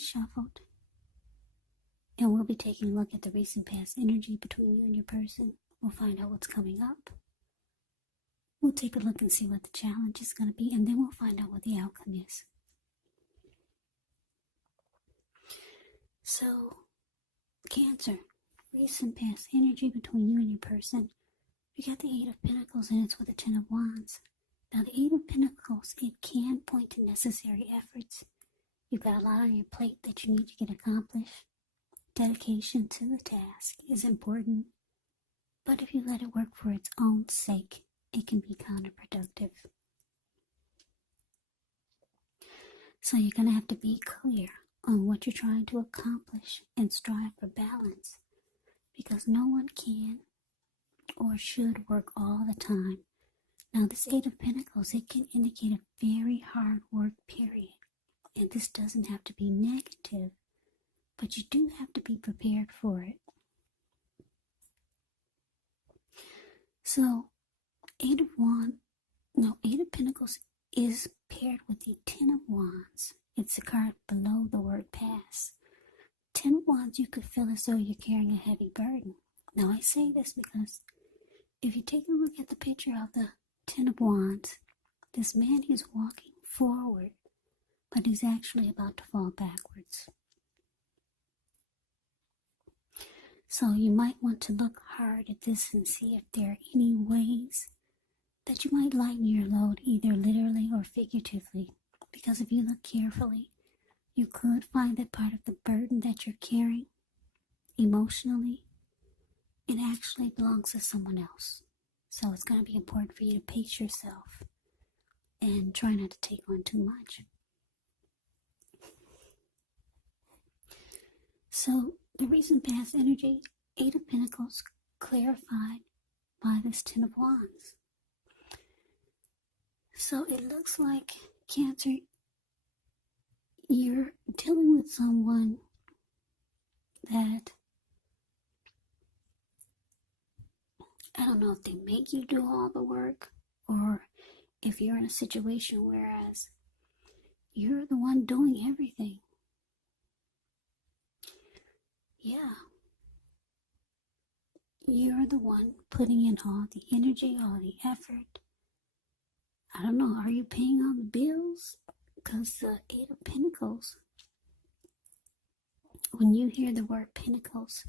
is shuffled. And we'll be taking a look at the recent past energy between you and your person. We'll find out what's coming up. We'll take a look and see what the challenge is going to be, and then we'll find out what the outcome is. So, Cancer, recent past energy between you and your person. We got the Eight of Pentacles, and it's with the Ten of Wands. Now, the Eight of Pentacles, it can point to necessary efforts. You've got a lot on your plate that you need to get accomplished. Dedication to the task is important, but if you let it work for its own sake, it can be counterproductive. So you're going to have to be clear on what you're trying to accomplish and strive for balance, because no one can or should work all the time. Now, this Eight of Pentacles, it can indicate a very hard work period, and this doesn't have to be negative, but you do have to be prepared for it. So, Eight of Pentacles is paired with the Ten of Wands. It's the card below the word pass. Ten of Wands, you could feel as though you're carrying a heavy burden. Now, I say this because if you take a look at the picture of the Ten of Wands, this man is walking forward, but he's actually about to fall backwards. So you might want to look hard at this and see if there are any ways that you might lighten your load, either literally or figuratively. Because if you look carefully, you could find that part of the burden that you're carrying emotionally, it actually belongs to someone else. So it's going to be important for you to pace yourself and try not to take on too much. So the recent past energy, Eight of Pentacles, clarified by this Ten of Wands. So it looks like, Cancer, you're dealing with someone that, I don't know if they make you do all the work, or if you're in a situation whereas you're the one doing everything. Yeah. You're the one putting in all the energy, all the effort. I don't know, are you paying all the bills? Because the Eight of Pentacles, when you hear the word Pentacles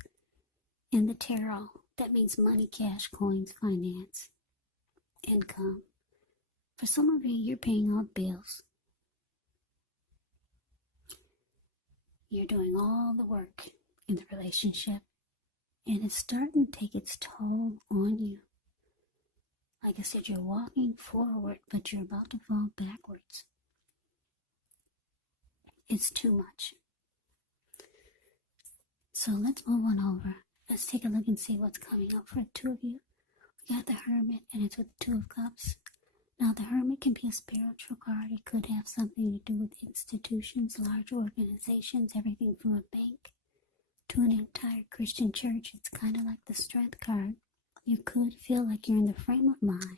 in the tarot, that means money, cash, coins, finance, income. For some of you, you're paying all the bills. You're doing all the work in the relationship, and it's starting to take its toll on you. Like I said, you're walking forward, but you're about to fall backwards. It's too much. So let's move on over. Let's take a look and see what's coming up for the two of you. We got the Hermit, and it's with the Two of Cups. Now, the Hermit can be a spiritual card. It could have something to do with institutions, large organizations, everything from a bank to an entire Christian church. It's kind of like the Strength card. You could feel like you're in the frame of mind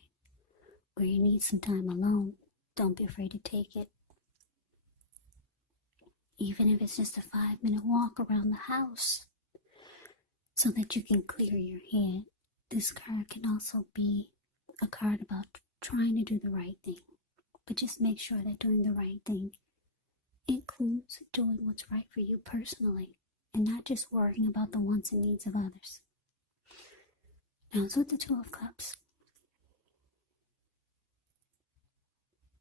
where you need some time alone. Don't be afraid to take it. Even if it's just a 5-minute walk around the house so that you can clear your head. This card can also be a card about trying to do the right thing. But just make sure that doing the right thing includes doing what's right for you personally and not just worrying about the wants and needs of others. Now it's with the Two of Cups.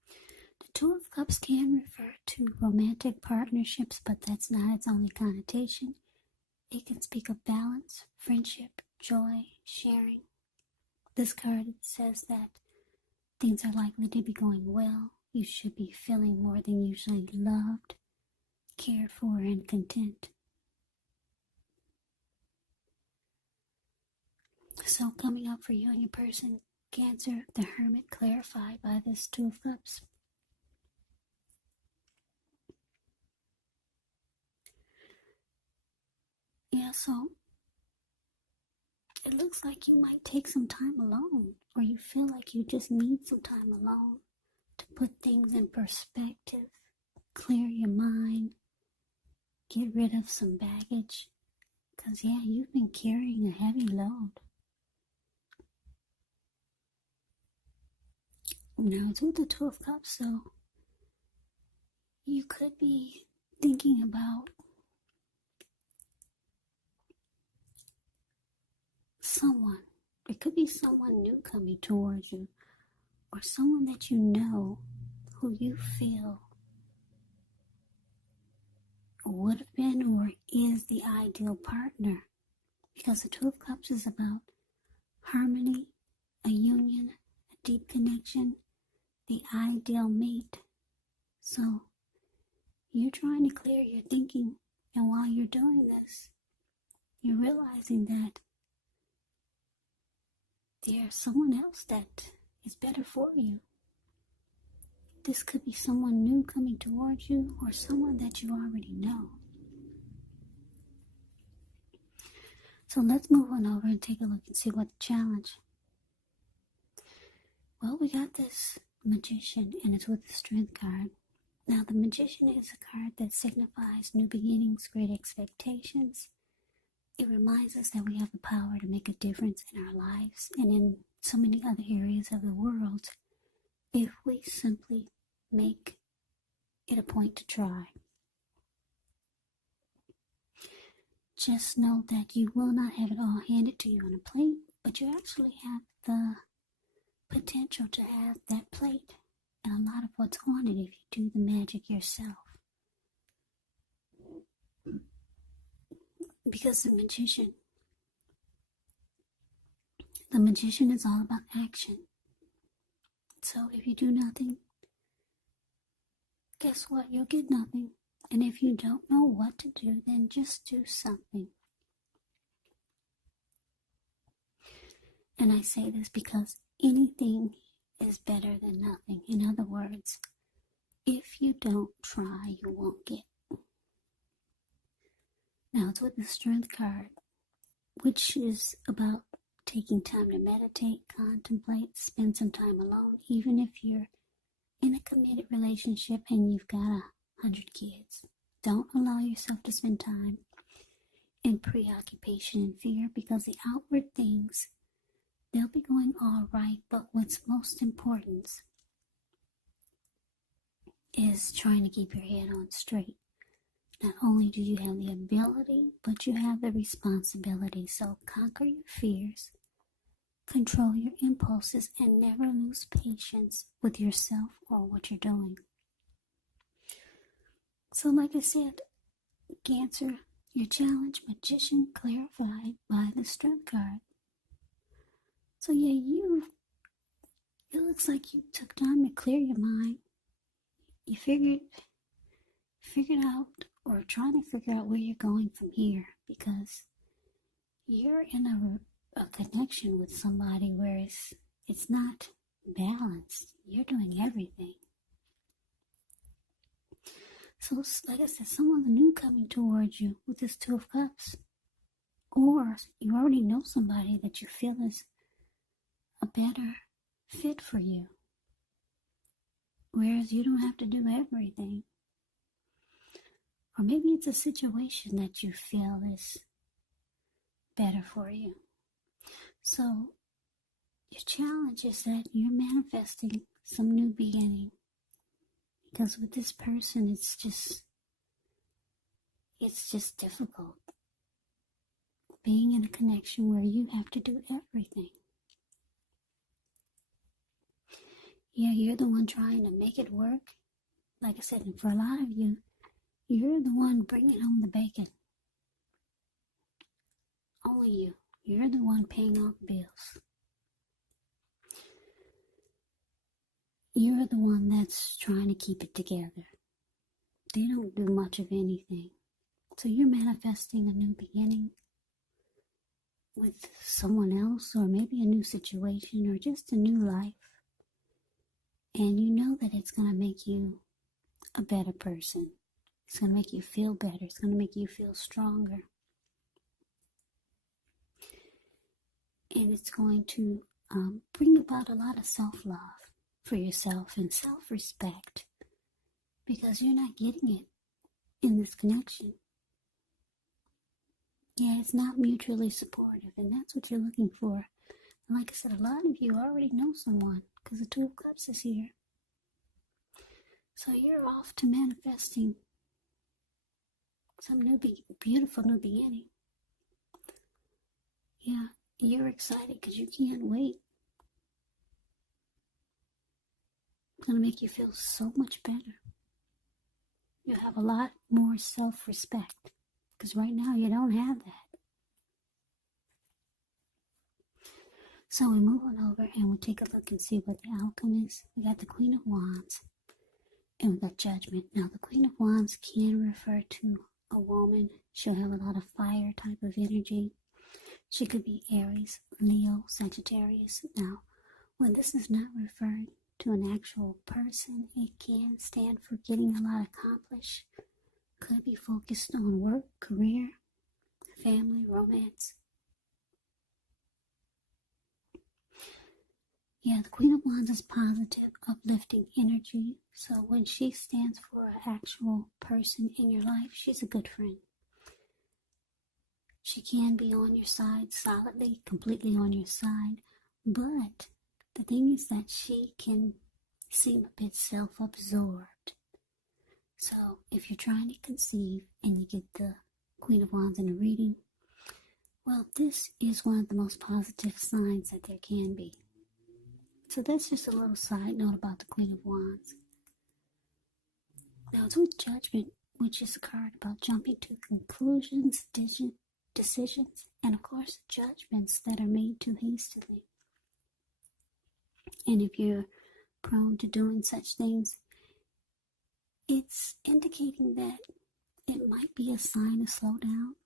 The Two of Cups can refer to romantic partnerships, but that's not its only connotation. It can speak of balance, friendship, joy, sharing. This card says that things are likely to be going well. You should be feeling more than usually loved, cared for, and content. So coming up for you and your person, Cancer, the Hermit, clarified by this Two of Cups. Yeah, so it looks like you might take some time alone, or you feel like you just need some time alone to put things in perspective, clear your mind, get rid of some baggage. Because, yeah, you've been carrying a heavy load. Now, it's with the Two of Cups, so you could be thinking about someone. It could be someone new coming towards you, or someone that you know who you feel would have been or is the ideal partner. Because the Two of Cups is about harmony, a union, a deep connection, the ideal mate. So you're trying to clear your thinking, and while you're doing this, you're realizing that there's someone else that is better for you. This could be someone new coming towards you, or someone that you already know. So let's move on over and take a look and see what the challenge. Well, we got this Magician, and it's with the Strength card. Now, the Magician is a card that signifies new beginnings, great expectations. It reminds us that we have the power to make a difference in our lives and in so many other areas of the world if we simply make it a point to try. Just know that you will not have it all handed to you on a plate, but you actually have the potential to have that plate and a lot of what's on it if you do the magic yourself. Because the Magician is all about action. So if you do nothing, guess what? You'll get nothing. And if you don't know what to do, then just do something. And I say this because anything is better than nothing. In other words, if you don't try, you won't get. Now, it's with the Strength card, which is about taking time to meditate, contemplate, spend some time alone, even if you're in a committed relationship and you've got 100 kids. Don't allow yourself to spend time in preoccupation and fear, because the outward things, they'll be going all right, but what's most important is trying to keep your head on straight. Not only do you have the ability, but you have the responsibility. So conquer your fears, control your impulses, and never lose patience with yourself or what you're doing. So like I said, Cancer, your challenge, Magician, clarified by the Strength card. So yeah, it looks like you took time to clear your mind. You figured out, or trying to figure out where you're going from here, because you're in a connection with somebody where it's not balanced. You're doing everything. So, like I said, someone new coming towards you with this Two of Cups. Or you already know somebody that you feel is a better fit for you. Whereas you don't have to do everything. Or maybe it's a situation that you feel is better for you. So, your challenge is that you're manifesting some new beginning. Because with this person, it's just difficult. Being in a connection where you have to do everything. Yeah, you're the one trying to make it work. Like I said, and for a lot of you, you're the one bringing home the bacon. Only you. You're the one paying all the bills. You're the one that's trying to keep it together. They don't do much of anything. So you're manifesting a new beginning with someone else, or maybe a new situation, or just a new life. And you know that it's going to make you a better person. It's going to make you feel better. It's going to make you feel stronger. And it's going to bring about a lot of self-love for yourself and self-respect, because you're not getting it in this connection. Yeah, it's not mutually supportive, and that's what you're looking for. And like I said, a lot of you already know someone because the Two of Cups is here. So you're off to manifesting some beautiful new beginning. Yeah, you're excited because you can't wait. It's going to make you feel so much better. You have a lot more self-respect because right now you don't have that. So we move on over and we'll take a look and see what the outcome is. We got the Queen of Wands and we got Judgment. Now the Queen of Wands can refer to a woman. She'll have a lot of fire type of energy. She could be Aries, Leo, Sagittarius. Now, when this is not referred to an actual person, it can stand for getting a lot accomplished. Could be focused on work, career, family, romance. Yeah, the Queen of Wands is positive, uplifting energy. So when she stands for an actual person in your life, she's a good friend. She can be on your side solidly, completely on your side. But the thing is that she can seem a bit self-absorbed. So if you're trying to conceive and you get the Queen of Wands in a reading, well, this is one of the most positive signs that there can be. So that's just a little side note about the Queen of Wands. Now it's with Judgment, which is a card about jumping to conclusions, decisions, and of course judgments that are made too hastily. And if you're prone to doing such things, it's indicating that it might be a sign to slow down,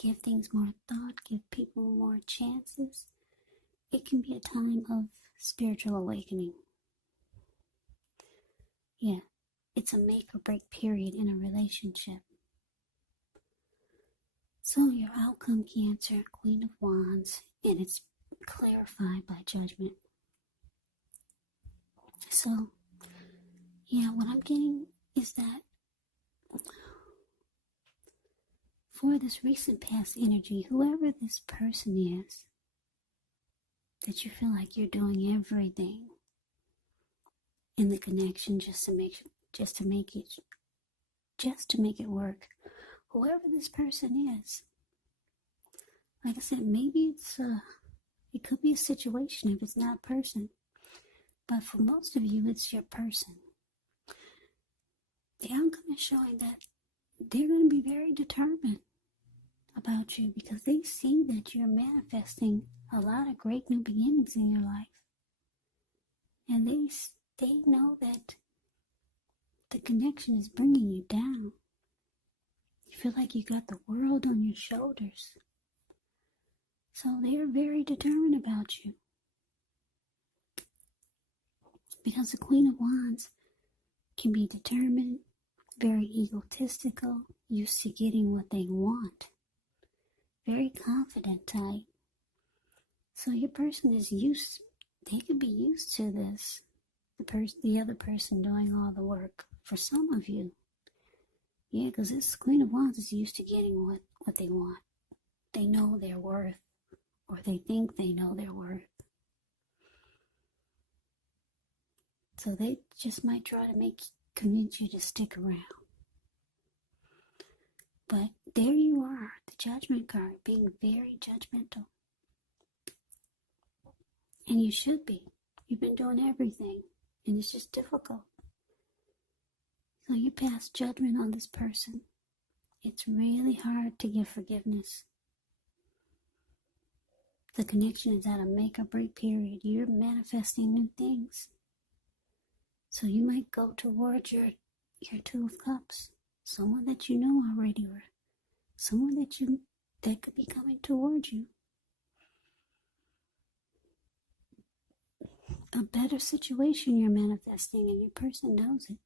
give things more thought, give people more chances. It can be a time of spiritual awakening. Yeah, it's a make or break period in a relationship. So your outcome, Cancer, Queen of Wands, and it's clarified by Judgment. So, yeah, what I'm getting is that for this recent past energy, whoever this person is, that you feel like you're doing everything in the connection just to make it work. Whoever this person is, like I said, maybe it could be a situation if it's not a person, but for most of you, it's your person. The outcome is showing that they're going to be very determined about you because they see that you're manifesting a lot of great new beginnings in your life. And they know that the connection is bringing you down. You feel like you got the world on your shoulders. So they're very determined about you. Because the Queen of Wands can be determined, very egotistical, used to getting what they want. Very confident type. So your person is they could be used to this. The other person doing all the work for some of you. Yeah, because this Queen of Wands is used to getting what they want. They know their worth, or they think they know their worth. So they just might try to convince you to stick around. But there you are, the Judgment card, being very judgmental. And you should be. You've been doing everything, and it's just difficult. So you pass judgment on this person. It's really hard to give forgiveness. The connection is at a make or break period. You're manifesting new things. So you might go towards your Two of Cups. Someone that you know already, or someone that could be coming towards you. A better situation you're manifesting, and your person knows it.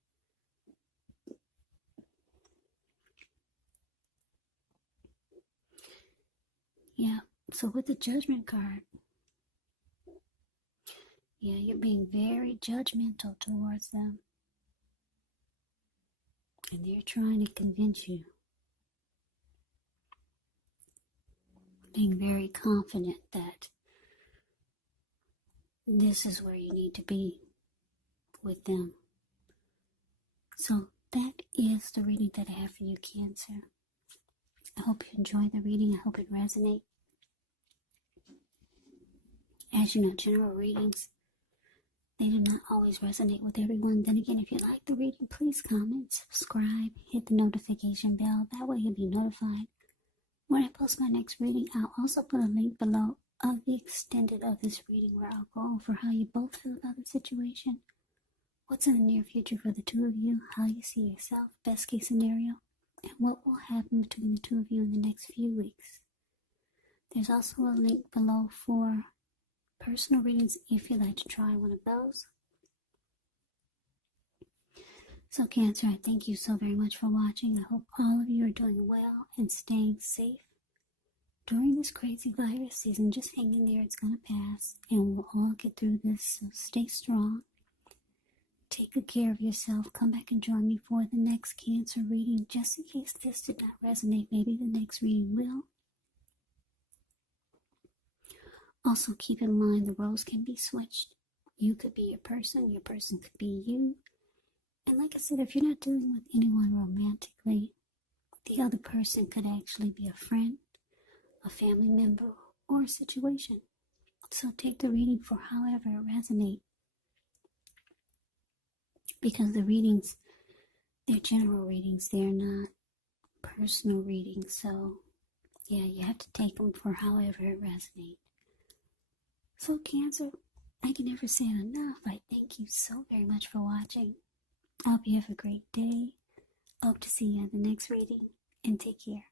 Yeah, so with the Judgment card, yeah, you're being very judgmental towards them. And they're trying to convince you. being very confident that this is where you need to be with them. So that is the reading that I have for you, Cancer. I hope you enjoy the reading. I hope it resonates. As you know, general readings, they do not always resonate with everyone. Then again, if you like the reading, please comment, subscribe, hit the notification bell. That way you'll be notified when I post my next reading. I'll also put a link below of the extended of this reading where I'll go over how you both feel about the situation, what's in the near future for the two of you, how you see yourself, best case scenario, and what will happen between the two of you in the next few weeks. There's also a link below for personal readings if you'd like to try one of those. So Cancer, I thank you so very much for watching. I hope all of you are doing well and staying safe during this crazy virus season. Just hang in there, it's going to pass, and we'll all get through this. So stay strong. Take good care of yourself. Come back and join me for the next Cancer reading. Just in case this did not resonate, maybe the next reading will. Also, keep in mind the roles can be switched. You could be your person could be you. And like I said, if you're not dealing with anyone romantically, the other person could actually be a friend, a family member, or a situation. So take the reading for however it resonates. Because the readings, they're general readings, they're not personal readings. So yeah, you have to take them for however it resonates. So Cancer, I can never say it enough. I thank you so very much for watching. I hope you have a great day. I hope to see you at the next reading, and take care.